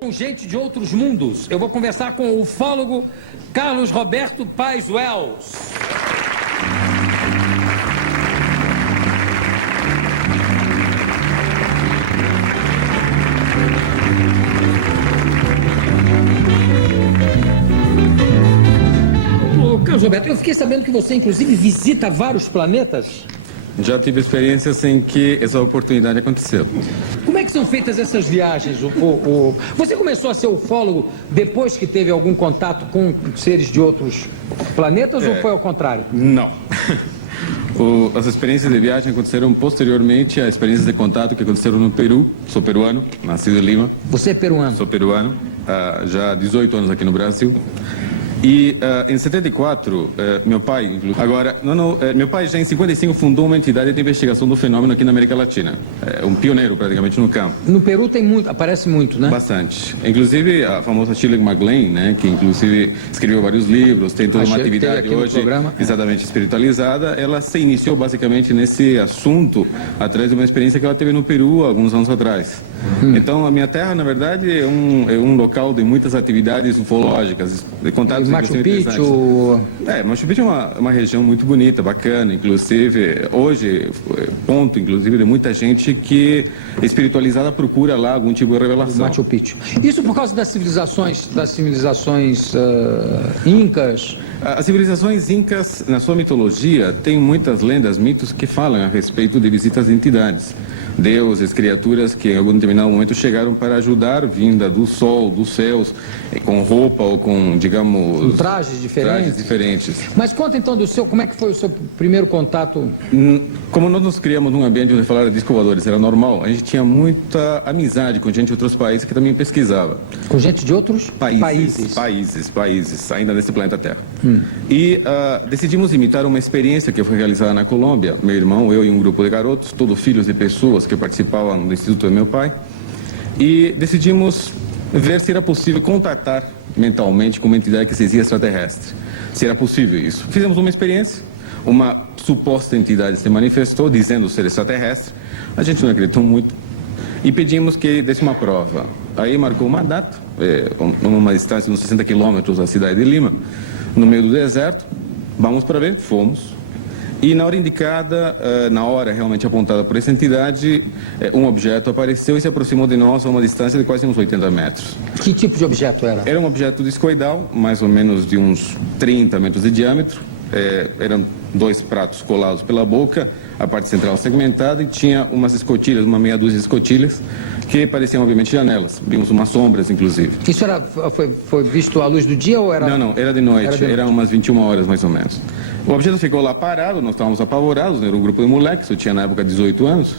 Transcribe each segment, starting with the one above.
Com gente de outros mundos, eu vou conversar com o ufólogo Carlos Roberto Paes Wells. Ô, Carlos Roberto, eu fiquei sabendo que você inclusive visita vários planetas. Já tive experiências em que essa oportunidade aconteceu. Como é que são feitas essas viagens? Você começou a ser ufólogo depois que teve algum contato com seres de outros planetas ou foi ao contrário? Não. As experiências de viagem aconteceram posteriormente a experiências de contato que aconteceram no Peru. Sou peruano, nascido em Lima. Você é peruano? Sou peruano, já há 18 anos aqui no Brasil. E em 74, meu pai, meu pai já em 55 fundou uma entidade de investigação do fenômeno aqui na América Latina. Um pioneiro praticamente no campo. No Peru tem muito, aparece muito, né? Bastante. Inclusive a famosa Shirley MacLaine, né, que inclusive escreveu vários livros, tem toda uma atividade hoje exatamente espiritualizada. Ela se iniciou basicamente nesse assunto através de uma experiência que ela teve no Peru alguns anos atrás. Então a minha terra, na verdade, é um local de muitas atividades ufológicas, de contatos. Machu Picchu... Machu Picchu é uma região muito bonita, bacana, inclusive, hoje, ponto, inclusive, de muita gente que espiritualizada procura lá algum tipo de revelação. Machu Picchu. Isso por causa das civilizações incas? As civilizações incas, na sua mitologia, tem muitas lendas, mitos que falam a respeito de visitas de entidades. Deuses, criaturas que em algum determinado momento chegaram para ajudar vinda do sol, dos céus, com roupa ou com, digamos... Com trajes diferentes. Mas conta então como é que foi o seu primeiro contato? Como nós nos criamos num ambiente onde falar de voadores era normal, a gente tinha muita amizade com gente de outros países que também pesquisava. Com gente de outros países? Países, ainda nesse planeta Terra. E decidimos imitar uma experiência que foi realizada na Colômbia. Meu irmão, eu e um grupo de garotos, todos filhos de pessoas que participavam do Instituto do meu pai. E decidimos ver se era possível contatar mentalmente com uma entidade que se dizia extraterrestre. Se era possível isso. Fizemos uma experiência, uma suposta entidade se manifestou dizendo ser extraterrestre. A gente não acreditou muito e pedimos que desse uma prova. Aí marcou uma data, uma distância de uns 60 quilômetros da cidade de Lima, no meio do deserto. Vamos para ver, fomos. E na hora indicada, na hora realmente apontada por essa entidade, um objeto apareceu e se aproximou de nós a uma distância de quase uns 80 metros. Que tipo de objeto era? Era um objeto discoidal, mais ou menos de uns 30 metros de diâmetro. Eram 2 pratos colados pela boca, a parte central segmentada, e tinha umas escotilhas, uma meia dúzia de escotilhas, que pareciam obviamente janelas. Vimos umas sombras, inclusive. Isso foi visto à luz do dia ou era... Não, era de noite, era umas 21 horas mais ou menos. O objeto ficou lá parado, nós estávamos apavorados, era um grupo de moleques, eu tinha na época 18 anos,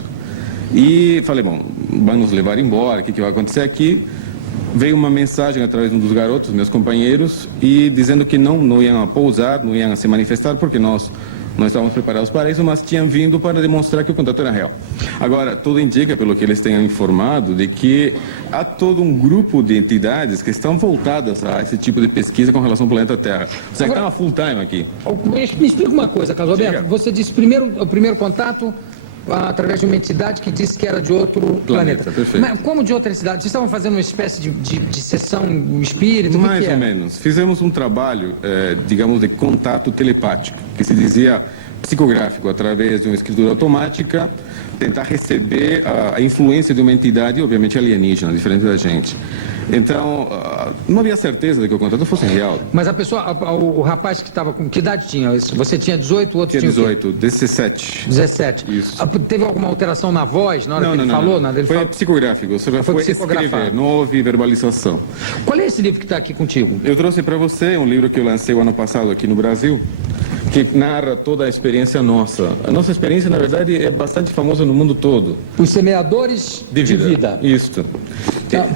e falei, bom, vamos nos levar embora, o que vai acontecer aqui? Veio uma mensagem através de um dos garotos, meus companheiros, e dizendo que não iam pousar, não iam se manifestar, porque nós estávamos preparados para isso, mas tinham vindo para demonstrar que o contato era real. Agora, tudo indica, pelo que eles tenham informado, de que há todo um grupo de entidades que estão voltadas a esse tipo de pesquisa com relação ao planeta Terra. Você está na full time aqui. Me explica uma coisa, Carlos Roberto. Você disse o primeiro contato através de uma entidade que disse que era de outro planeta. Perfeito. Mas como de outra entidade? Vocês estavam fazendo uma espécie de sessão espírita? Mais ou menos. Fizemos um trabalho, digamos, de contato telepático, que se dizia psicográfico, através de uma escritura automática, tentar receber a influência de uma entidade, obviamente alienígena, diferente da gente. Então, não havia certeza de que o contato fosse real. Mas a pessoa, o rapaz que estava com... Que idade tinha? Você tinha 18, o outro tinha 18, 17. 17. Isso. Teve alguma alteração na voz, na hora que ele falou? Não. Foi psicográfico, você foi escrever, não houve verbalização. Qual é esse livro que está aqui contigo? Eu trouxe para você um livro que eu lancei o ano passado aqui no Brasil, que narra toda a experiência nossa. A nossa experiência, na verdade, é bastante famosa no mundo todo. Os Semeadores de Vida. Isto.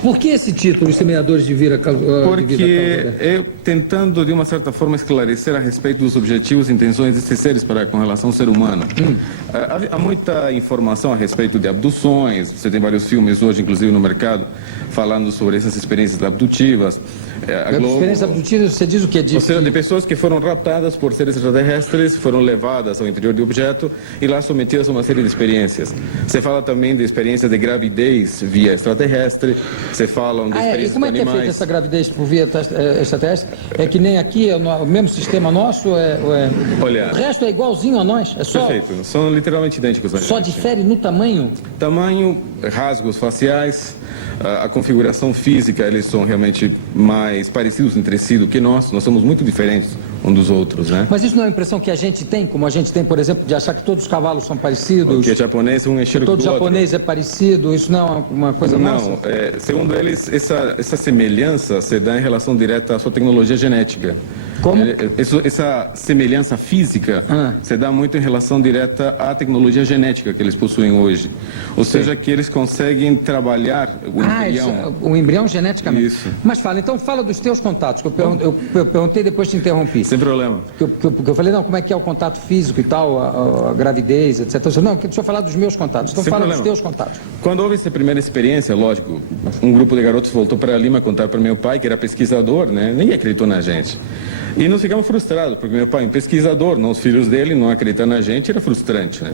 Por que esse título, Os Semeadores de Vida? Porque eu tentando, de uma certa forma, esclarecer a respeito dos objetivos e intenções desses seres com relação ao ser humano. Há muita informação a respeito de abduções, você tem vários filmes hoje, inclusive no mercado, falando sobre essas experiências abdutivas. a Globo... Experiência abdutiva, você diz o quê? Ou seja, de pessoas que foram raptadas por seres extraterrestres, foram levadas ao interior do objeto e lá submetidas a uma série de experiências. Você fala também de experiências de gravidez via extraterrestre, você fala de E experiências como com é que é feita animais. essa gravidez por via extraterrestre? É que nem aqui, é o mesmo sistema nosso? Olha, o resto é igualzinho a nós? É só, perfeito, são literalmente idênticos a só gente. difere no tamanho? Tamanho, rasgos faciais, a configuração física, eles são realmente mais parecidos entre si do que nós somos muito diferentes um dos outros, né? Mas isso não é uma impressão que a gente tem, como a gente tem, por exemplo, de achar que todos os cavalos são parecidos? Porque japonês um enxerga Todo do outro. japonês é parecido, isso não é uma coisa nossa? Não, segundo eles, essa semelhança se dá em relação direta à sua tecnologia genética. Como? Essa semelhança física se dá muito em relação direta à tecnologia genética que eles possuem hoje. Ou seja, que eles conseguem trabalhar o embrião. O embrião geneticamente. Isso. Mas fala dos teus contatos, que eu perguntei e depois te interrompi. Sem problema. Porque eu falei, não, como é que é o contato físico e tal, a gravidez, etc. Eu disse, não, deixa eu falar dos meus contatos. Então Sem fala problema. dos teus contatos. Quando houve essa primeira experiência, lógico, um grupo de garotos voltou para Lima contar para meu pai, que era pesquisador, né? Ninguém acreditou na gente. E nós ficamos frustrados, porque meu pai é um pesquisador, não os filhos dele, não acreditar na gente, era frustrante, né?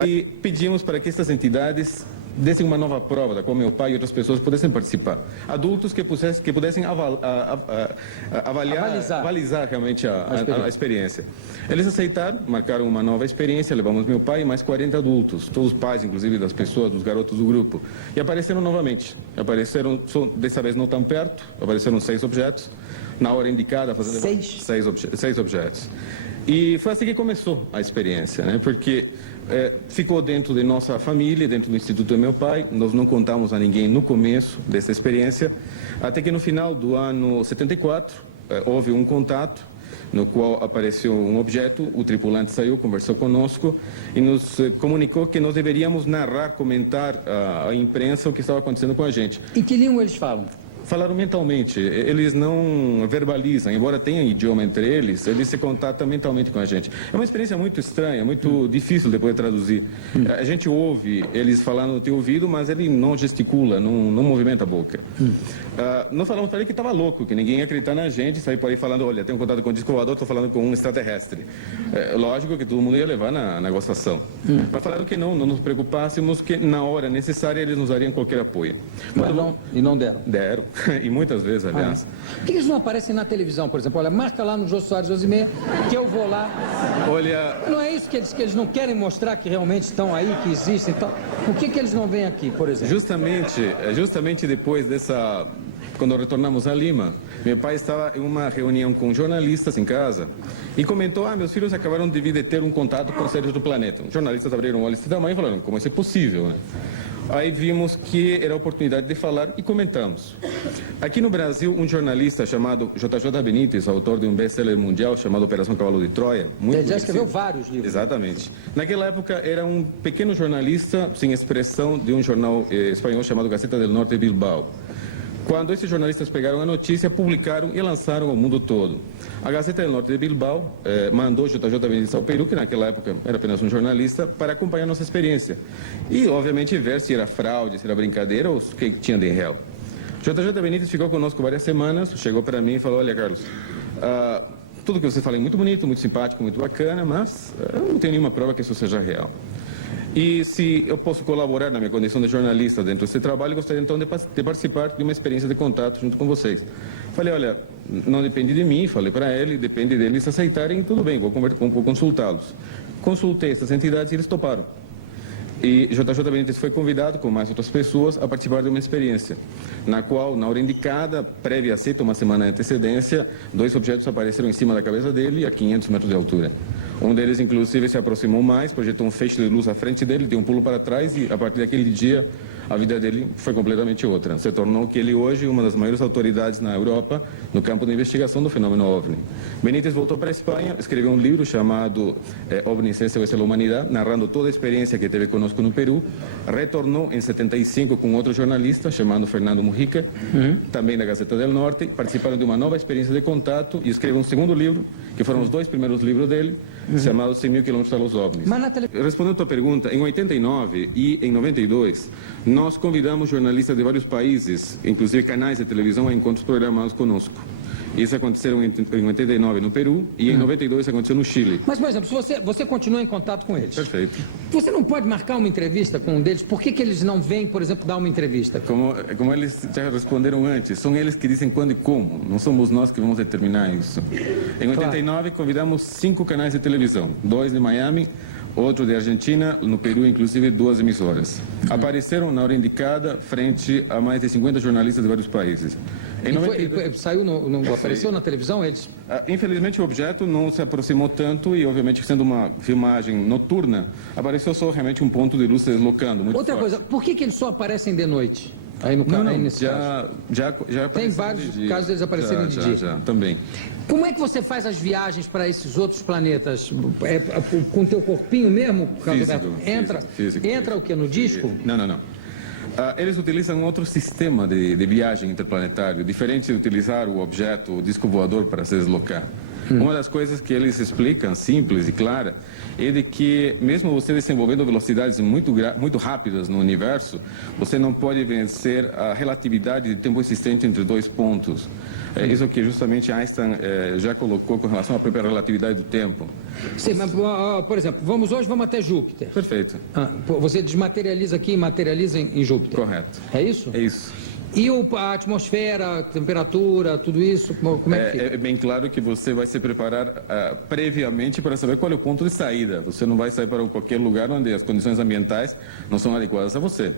Aí pedimos para que essas entidades dessem uma nova prova, da qual meu pai e outras pessoas pudessem participar. Adultos que pudessem avalizar realmente a experiência. Eles aceitaram, marcaram uma nova experiência, levamos meu pai e mais 40 adultos, todos os pais, inclusive, das pessoas, dos garotos do grupo. E apareceram novamente. Apareceram, dessa vez não tão perto, apareceram 6 objetos, na hora indicada, fazendo 6 objetos. E foi assim que começou a experiência, né? Porque ficou dentro de nossa família, dentro do Instituto do meu pai. Nós não contamos a ninguém no começo dessa experiência, até que no final do ano 74 houve um contato no qual apareceu um objeto, o tripulante saiu, conversou conosco e nos comunicou que nós deveríamos narrar, comentar à imprensa o que estava acontecendo com a gente. Em que língua eles falam? Falaram mentalmente, eles não verbalizam, embora tenha idioma entre eles, eles se contatam mentalmente com a gente. É uma experiência muito estranha, muito difícil depois de traduzir. A gente ouve eles falando no teu ouvido, mas ele não gesticula, não movimenta a boca. Nós falamos para ele que estava louco, que ninguém ia acreditar na gente, sair por aí falando, olha, tenho contato com um disco voador, estou falando com um extraterrestre. Lógico que todo mundo ia levar na gozação. Mas falaram que não nos preocupássemos, que na hora necessária eles nos dariam qualquer apoio. E não deram? Deram. E muitas vezes, aliás. Por que eles não aparecem na televisão, por exemplo? Olha, marca lá no Jô Soares 11h30, que eu vou lá. Olha... Não é isso que eles não querem mostrar que realmente estão aí, que existem e tal? Por que eles não vêm aqui, por exemplo? Justamente depois dessa... Quando retornamos a Lima, meu pai estava em uma reunião com jornalistas em casa e comentou, meus filhos acabaram de ter um contato com seres do planeta. Os jornalistas abriram o olho desse tamanho e falaram, como isso é possível, né? Aí vimos que era a oportunidade de falar e comentamos. Aqui no Brasil, um jornalista chamado JJ Benítez, autor de um best-seller mundial chamado Operação Cavalo de Troia. Ele já escreveu vários livros. Exatamente. Naquela época, era um pequeno jornalista, sem expressão, de um jornal espanhol chamado Gaceta del Norte de Bilbao. Quando esses jornalistas pegaram a notícia, publicaram e lançaram ao mundo todo. A Gaceta del Norte de Bilbao mandou JJ Benítez ao Peru, que naquela época era apenas um jornalista, para acompanhar nossa experiência. E, obviamente, ver se era fraude, se era brincadeira ou o que tinha de real. JJ Benítez ficou conosco várias semanas, chegou para mim e falou, olha, Carlos, tudo que você fala é muito bonito, muito simpático, muito bacana, mas eu não tenho nenhuma prova que isso seja real. E se eu posso colaborar na minha condição de jornalista dentro desse trabalho, gostaria então de participar de uma experiência de contato junto com vocês. Falei, olha, não depende de mim, falei para ele, depende deles aceitarem, tudo bem, vou consultá-los. Consultei essas entidades e eles toparam. E JJ Benítez foi convidado, com mais outras pessoas, a participar de uma experiência, na qual, na hora indicada, prévia aceita, uma semana de antecedência, 2 objetos apareceram em cima da cabeça dele, a 500 metros de altura. Um deles, inclusive, se aproximou mais, projetou um feixe de luz à frente dele, deu um pulo para trás e, a partir daquele dia, a vida dele foi completamente outra. Se tornou que ele hoje uma das maiores autoridades na Europa no campo de investigação do fenômeno OVNI. Benítez voltou para a Espanha, escreveu um livro chamado OVNI, Ciência e a Humanidade, narrando toda a experiência que teve conosco no Peru. Retornou em 75 com outro jornalista chamado Fernando Mujica, também da Gaceta del Norte. Participaram de uma nova experiência de contato e escreveu um segundo livro, que foram os 2 primeiros livros dele, chamado 100 mil quilômetros para os OVNIs. Mas na Respondendo a tua pergunta, em 89 e em 92, nós convidamos jornalistas de vários países, inclusive canais de televisão, a encontros programados conosco. Isso aconteceu em 89 no Peru e em 92 aconteceu no Chile. Mas, por exemplo, se você continua em contato com eles, Perfeito. você não pode marcar uma entrevista com um deles? Por que eles não vêm, por exemplo, dar uma entrevista? Como eles já responderam antes, são eles que dizem quando e como, não somos nós que vamos determinar isso. Em 89 convidamos 5 canais de televisão, 2 de Miami, outro de Argentina, no Peru inclusive 2 emissoras. Apareceram na hora indicada frente a mais de 50 jornalistas de vários países. Em 92, Saiu apareceu na televisão eles? Infelizmente o objeto não se aproximou tanto e obviamente sendo uma filmagem noturna, apareceu só realmente um ponto de luz se deslocando. Muito Outra forte. coisa, por que eles só aparecem de noite? Aí no Não, aí nesse caso. já Tem apareceram vários de dia. casos deles aparecerem de dia. Já, também. Como é que você faz as viagens para esses outros planetas? Com o teu corpinho mesmo, Carlos Alberto? Físico. Entra o que? No disco? Não. Eles utilizam outro sistema de viagem interplanetário, diferente de utilizar o objeto, o disco voador, para se deslocar. Uma das coisas que eles explicam, simples e clara, é de que mesmo você desenvolvendo velocidades muito rápidas no universo, você não pode vencer a relatividade de tempo existente entre 2 pontos. É isso que justamente Einstein já colocou com relação à própria relatividade do tempo. Sim, mas, por exemplo, vamos até Júpiter. Perfeito. Você desmaterializa aqui e materializa em Júpiter. Correto. É isso? É isso. E a atmosfera, a temperatura, tudo isso, como é que fica? É bem claro que você vai se preparar previamente para saber qual é o ponto de saída. Você não vai sair para qualquer lugar onde as condições ambientais não são adequadas a você.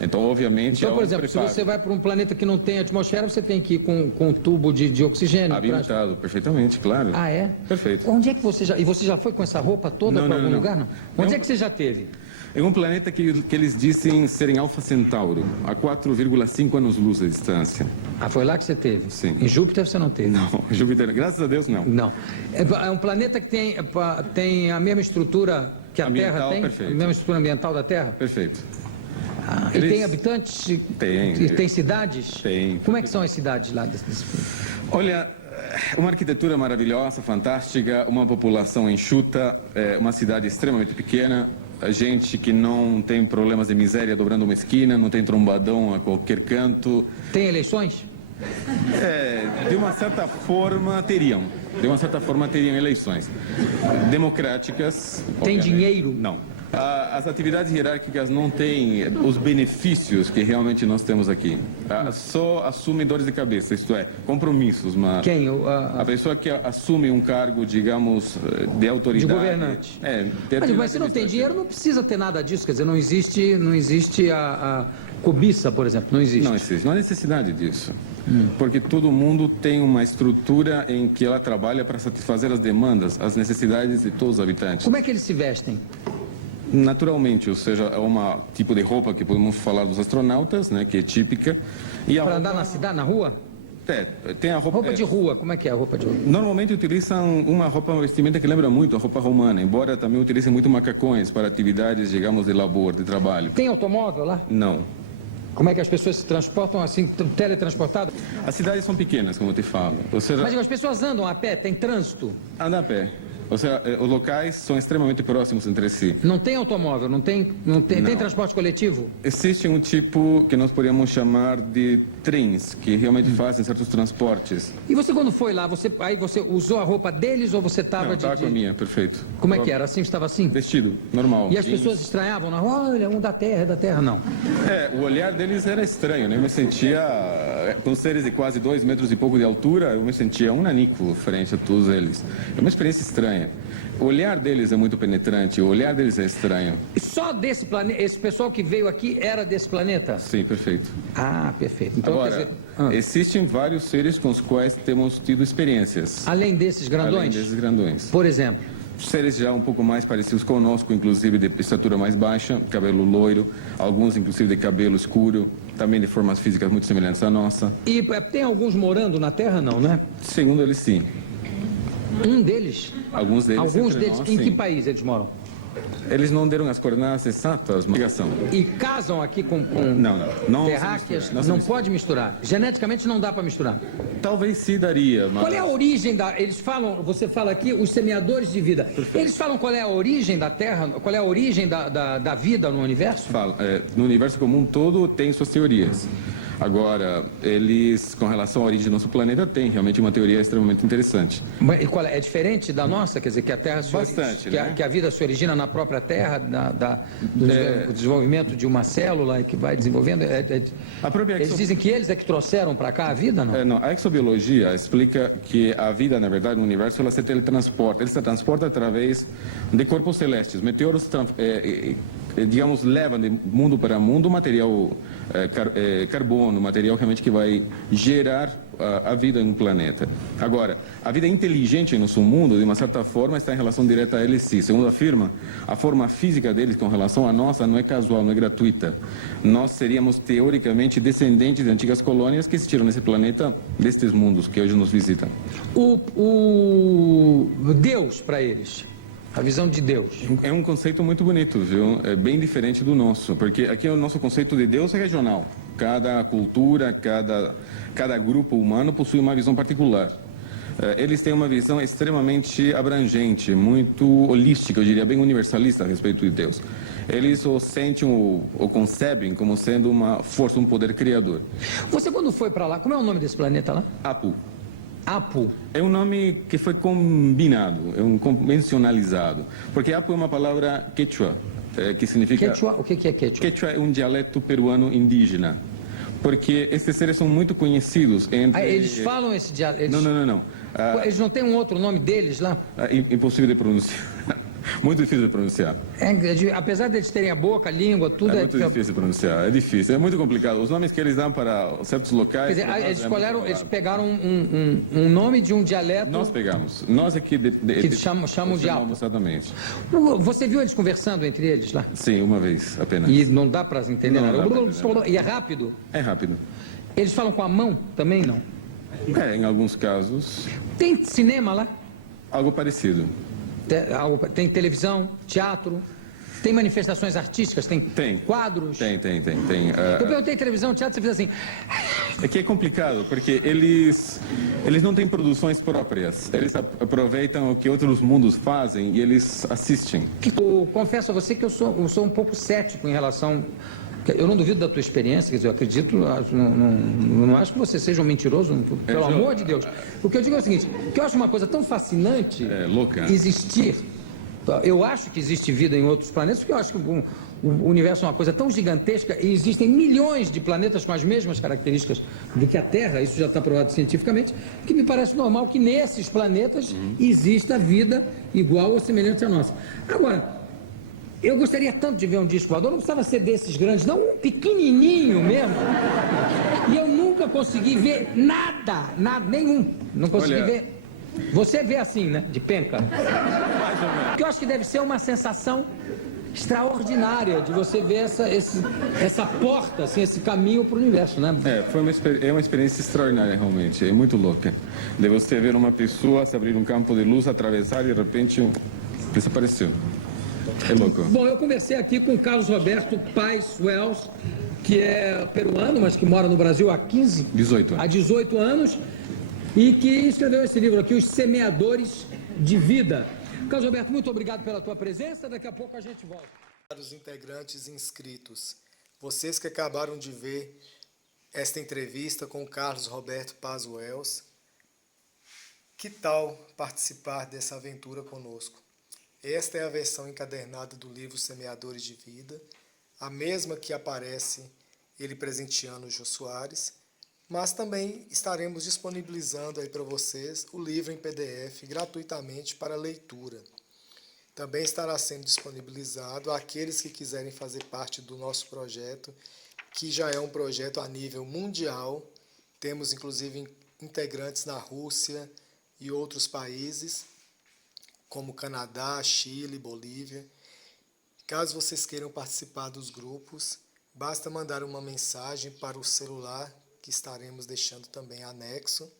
Então, obviamente, Então, por exemplo, se você vai para um planeta que não tem atmosfera, você tem que ir com um tubo de oxigênio. Habilitado, perfeitamente, claro. Ah, é? Perfeito. Onde é que você já... E você já foi com essa roupa toda para algum lugar, não? Onde é que você já teve? É um planeta que eles dizem ser em Alfa Centauro, a 4,5 anos-luz de distância. Ah, foi lá que você teve? Sim. Em Júpiter você não teve? Não, Júpiter, graças a Deus, não. Não. É um planeta que tem a mesma estrutura que a Ambiental, Terra tem? perfeito. A mesma estrutura ambiental da Terra? Perfeito. E tem habitantes? Tem. E tem cidades? Tem. Como é que são as cidades lá desse... Olha, uma arquitetura maravilhosa, fantástica, uma população enxuta, uma cidade extremamente pequena, a gente que não tem problemas de miséria dobrando uma esquina, não tem trombadão a qualquer canto. Tem eleições? De uma certa forma teriam. De uma certa forma teriam eleições democráticas. Tem obviamente. dinheiro? Não. As atividades hierárquicas não têm os benefícios que realmente nós temos aqui. Só assumem dores de cabeça, isto é, compromissos. Quem? A pessoa que assume um cargo, digamos, de autoridade. De governante. Mas se não tem dinheiro, não precisa ter nada disso. Quer dizer, não existe a cobiça, por exemplo. Não existe. Não existe. Não há necessidade disso. Porque todo mundo tem uma estrutura em que ela trabalha para satisfazer as demandas, as necessidades de todos os habitantes. Como é que eles se vestem? Naturalmente, ou seja, é um tipo de roupa que podemos falar dos astronautas, né, que é típica. Para andar na cidade, na rua? Tem a roupa de rua, como é que é a roupa de rua? Normalmente utilizam uma vestimenta que lembra muito a roupa romana, embora também utilizem muito macacões para atividades, digamos, de labor, de trabalho. Tem automóvel lá? Não. Como é que as pessoas se transportam assim, teletransportadas? As cidades são pequenas, como eu te falo. Ou seja, Mas as pessoas andam a pé, tem trânsito? Anda a pé. Ou seja, os locais são extremamente próximos entre si. Não tem automóvel, tem transporte coletivo? Existe um tipo que nós podemos chamar de trens, que realmente fazem certos transportes. E você quando foi lá, você usou a roupa deles ou você estava Não, estava com a minha, perfeito. Como é que era? Assim, estava assim? Vestido, normal. E as pessoas estranhavam na rua? Olha, um da Terra, não. O olhar deles era estranho, né? Eu me sentia, com seres de quase 2 metros e pouco de altura, eu me sentia um nanico frente a todos eles. É uma experiência estranha. O olhar deles é muito penetrante, o olhar deles é estranho. E só desse planeta, esse pessoal que veio aqui era desse planeta? Sim, perfeito. Ah, perfeito. Então, agora, existem vários seres com os quais temos tido experiências. Além desses grandões? Além desses grandões. Por exemplo? Seres já um pouco mais parecidos conosco, inclusive de estatura mais baixa, cabelo loiro, alguns inclusive de cabelo escuro, também de formas físicas muito semelhantes à nossa. E tem alguns morando na Terra, não, né? Segundo eles, sim. Um deles? Alguns deles. Alguns deles. Nós, em sim. que país eles moram? Eles não deram as coordenadas exatas, mas ligação. E casam aqui com Não terráqueas? Não pode misturar. Geneticamente não dá para misturar. Talvez sim daria, mas... Qual é a origem da... Eles falam, você fala aqui, os semeadores de vida. Eles falam qual é a origem da Terra, qual é a origem da vida no universo? Fala, no universo como um todo tem suas teorias. Agora, eles, com relação à origem do nosso planeta, têm realmente uma teoria extremamente interessante. Mas, é diferente da nossa? Quer dizer, que a Terra Bastante, né? que a vida se origina na própria Terra, do desenvolvimento de uma célula que vai desenvolvendo? Eles dizem que eles é que trouxeram para cá a vida, não? Não, a exobiologia explica que a vida, na verdade, no universo, ela se teletransporta. Ele se transporta através de corpos celestes. Meteoros, digamos, levam de mundo para mundo material carbono, material realmente que vai gerar a vida em um planeta. Agora, a vida inteligente em nosso mundo, de uma certa forma, está em relação direta a eles sim. Segundo afirma, a forma física deles com relação à nossa não é casual, não é gratuita. Nós seríamos, teoricamente, descendentes de antigas colônias que existiram nesse planeta, destes mundos que hoje nos visitam. O Deus para eles... A visão de Deus. É um conceito muito bonito, viu? É bem diferente do nosso, porque aqui o nosso conceito de Deus é regional. Cada cultura, cada grupo humano possui uma visão particular. Eles têm uma visão extremamente abrangente, muito holística, eu diria, bem universalista a respeito de Deus. Eles o sentem ou concebem como sendo uma força, um poder criador. Você quando foi para lá, como é o nome desse planeta lá? Apu. Apu. É um nome que foi combinado, é um convencionalizado. Porque Apu é uma palavra quechua, que significa... Quechua? O que é quechua? Quechua é um dialeto peruano indígena. Porque esses seres são muito conhecidos entre... Eles falam esse dialeto? Não. Eles não têm um outro nome deles lá? Impossível de pronunciar. Muito difícil de pronunciar. Apesar deles terem a boca, a língua, tudo é muito difícil de pronunciar, é difícil, é muito complicado. Os nomes que eles dão para certos locais... Quer dizer, eles pegaram um nome de um dialeto... Nós pegamos. Nós aqui... que chamam de Apu. Exatamente. Você viu eles conversando entre eles lá? Sim, uma vez apenas. E não dá para entender nada? E é rápido? É rápido. Eles falam com a mão também, não? Em alguns casos. Tem cinema lá? Algo parecido. Tem televisão, teatro, tem manifestações artísticas, tem quadros? Tem. Eu perguntei televisão, teatro, você fez assim... É que é complicado, porque eles não têm produções próprias. Eles aproveitam o que outros mundos fazem e eles assistem. Eu confesso a você que eu sou um pouco cético em relação... Eu não duvido da tua experiência, quer dizer, eu acredito, não acho que você seja um mentiroso, pelo amor de Deus. O que eu digo é o seguinte, que eu acho uma coisa tão fascinante louca. Existir. Eu acho que existe vida em outros planetas, porque eu acho que o universo é uma coisa tão gigantesca e existem milhões de planetas com as mesmas características do que a Terra, isso já está provado cientificamente, que me parece normal que nesses planetas exista vida igual ou semelhante à nossa. Agora, eu gostaria tanto de ver um disco voador, não precisava ser desses grandes, não, um pequenininho mesmo. E eu nunca consegui ver nada, nenhum. Não consegui ver. Você vê assim, né? De penca. Porque eu acho que deve ser uma sensação extraordinária de você ver essa porta, assim, esse caminho para o universo, né? É uma experiência extraordinária, realmente. É muito louca. De você ver uma pessoa se abrir um campo de luz, atravessar e de repente desapareceu. É louco. Bom, eu conversei aqui com o Carlos Roberto Paes Wells, que é peruano, mas que mora no Brasil há 18 anos. Há 18 anos, e que escreveu esse livro aqui, Os Semeadores de Vida. Carlos Roberto, muito obrigado pela tua presença, daqui a pouco a gente volta. Para os integrantes inscritos, vocês que acabaram de ver esta entrevista com o Carlos Roberto Paes Wells, que tal participar dessa aventura conosco? Esta é a versão encadernada do livro Semeadores de Vida, a mesma que aparece ele presenteando o Jô Soares, mas também estaremos disponibilizando aí para vocês o livro em PDF gratuitamente para leitura. Também estará sendo disponibilizado àqueles que quiserem fazer parte do nosso projeto, que já é um projeto a nível mundial. Temos inclusive integrantes na Rússia e outros países, como Canadá, Chile, Bolívia. Caso vocês queiram participar dos grupos, basta mandar uma mensagem para o celular, que estaremos deixando também anexo,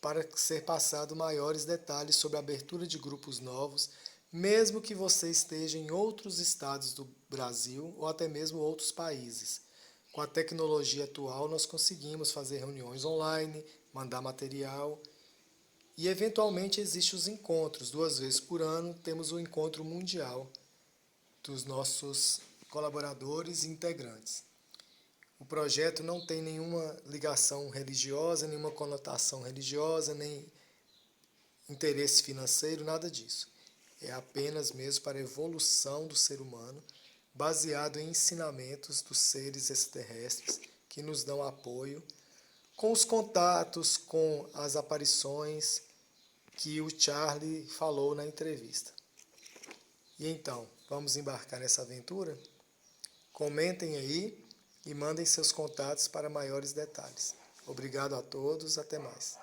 para ser passado maiores detalhes sobre a abertura de grupos novos mesmo que você esteja em outros estados do Brasil ou até mesmo outros países. Com a tecnologia atual, nós conseguimos fazer reuniões online, mandar material e, eventualmente, existem os encontros. 2 vezes por ano, temos o encontro mundial dos nossos colaboradores e integrantes. O projeto não tem nenhuma ligação religiosa, nenhuma conotação religiosa, nem interesse financeiro, nada disso. É apenas mesmo para a evolução do ser humano, baseado em ensinamentos dos seres extraterrestres que nos dão apoio, com os contatos, com as aparições que o Charlie falou na entrevista. E então, vamos embarcar nessa aventura? Comentem aí e mandem seus contatos para maiores detalhes. Obrigado a todos, até mais.